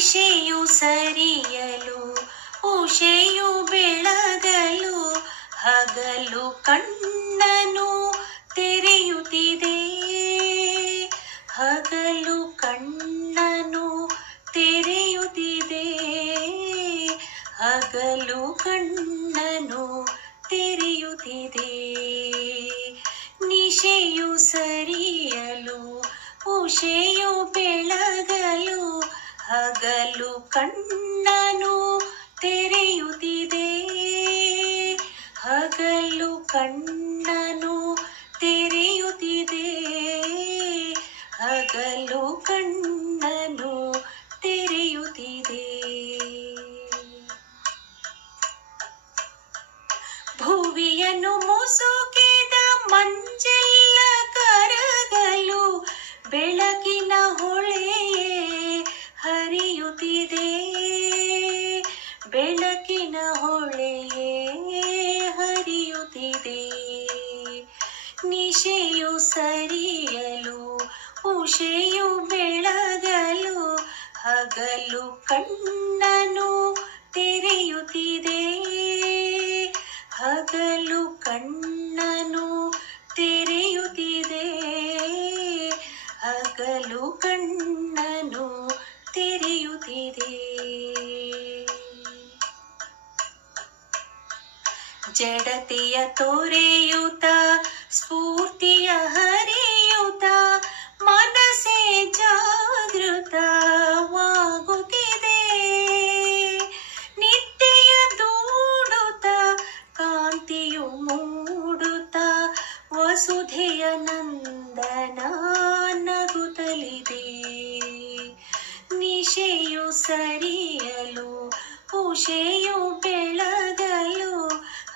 ನಿಶೆಯು ಸರಿಯಲು ಉಷೆಯು ಬೆಳಗಲು, ಹಗಲು ಕಣ್ಣನು ತೆರೆಯುತ್ತಿದೆ. ಹಗಲು ಕಣ್ಣನು ತೆರೆಯುತ್ತಿದೆ. ಹಗಲು ಕಣ್ಣನು ತೆರೆಯುತ್ತಿದೆ. ನಿಶೆಯು ಸರಿಯಲು ಉಷೆಯು ಬೆಳಗಲು ಹಗಲು ಕಣ್ಣನು ತೆರೆಯುತ್ತಿದೆ. ಹಗಲು ಕಣ್ಣನು ತೆರೆಯುತ್ತಿದೆ. ಹಗಲು ಕಣ್ಣನು ತೆರೆಯುತ್ತಿದೆ. ಭುವಿಯನ್ನು ಮುಸುಕಿದ ಮಂಜೆಲ್ಲ ಉಷೆಯು ಬೆಳಗಲು ಹಗಲು ಕಣ್ಣನು ತೆರೆಯುತ್ತಿದೆ. ಹಗಲು ಕಣ್ಣನು ತೆರೆಯುತ್ತಿದೆ. ಹಗಲು ಕಣ್ಣನು ತೆರೆಯುತ್ತಿದೆ. ಜಡತೆಯ ತೋರೆಯುತ ಸ್ಫೂರ್ತಿಯ ಹರಿಯುತ್ತ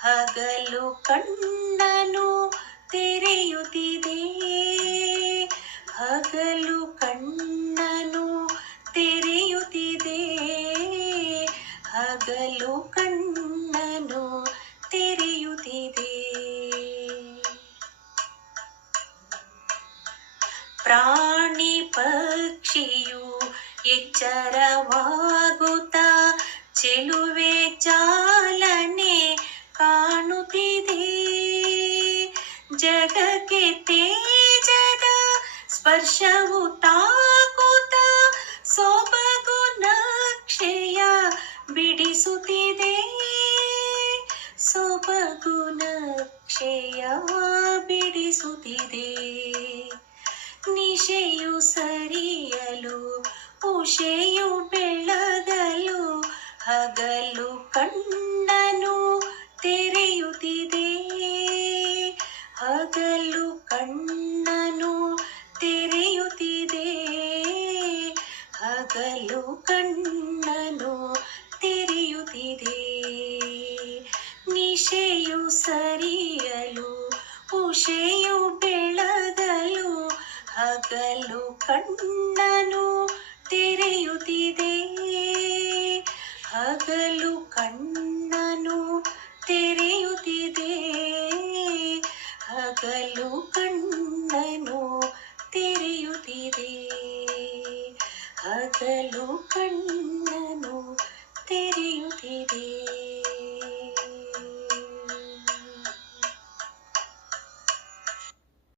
ಹಗಲು ಕಣ್ಣನು ತೆರೆಯುತ್ತಿದೆ. ಹಗಲು ಕಣ್ಣನು ತೆರೆಯುತ್ತಿದೆ. ಹಗಲು ಕಣ್ಣನು ತೆರೆಯುತ್ತಿದೆ. ಪ್ರಾಣಿ ಪಕ್ಷಿಯು ಎಚ್ಚರವಾಗುತ್ತ ಚೆಲುವೆ ಚಾಲನೆ ಜಗಕ್ಕೆ ತೇಜದ, ಸ್ಪರ್ಶವು ತಾಕುತ, ಸೊಬಗು ನಕ್ಷೆಯ ಬಿಡಿಸುತ್ತಿದೆ. ಸೊಬಗು ನಕ್ಷೆಯ ಬಿಡಿಸುತ್ತಿದೆ. ನಿಶೆಯು ಸರಿಯಲು, ಉಷೆಯು ಬೆಳಗಲು ಹಗಲು ಕಣ್ಣನು ತೆರೆಯುತ್ತಿದೆ. ಹಗಲು ಕಣ್ಣನು ತೆರೆಯುತ್ತಿದೆ. ಹಗಲು ಕಣ್ಣನು ತೆರೆಯುತ್ತಿದೆ. ನಿಶೆಯು ಸರಿಯಲು, ಉಷೆಯು ಬೆಳಗಲು, ಹಗಲು ಕಣ್ಣನು ತೆರೆಯುತ್ತಿದೆ. ಹಗಲು ಕಣ್ಣನು ತೆರೆಯುತ್ತಿದೆ ಹಗಲು ಕಣ್ಣನು ತೆರೆಯುತ್ತಿದೆ ಹಗಲು ಕಣ್ಣು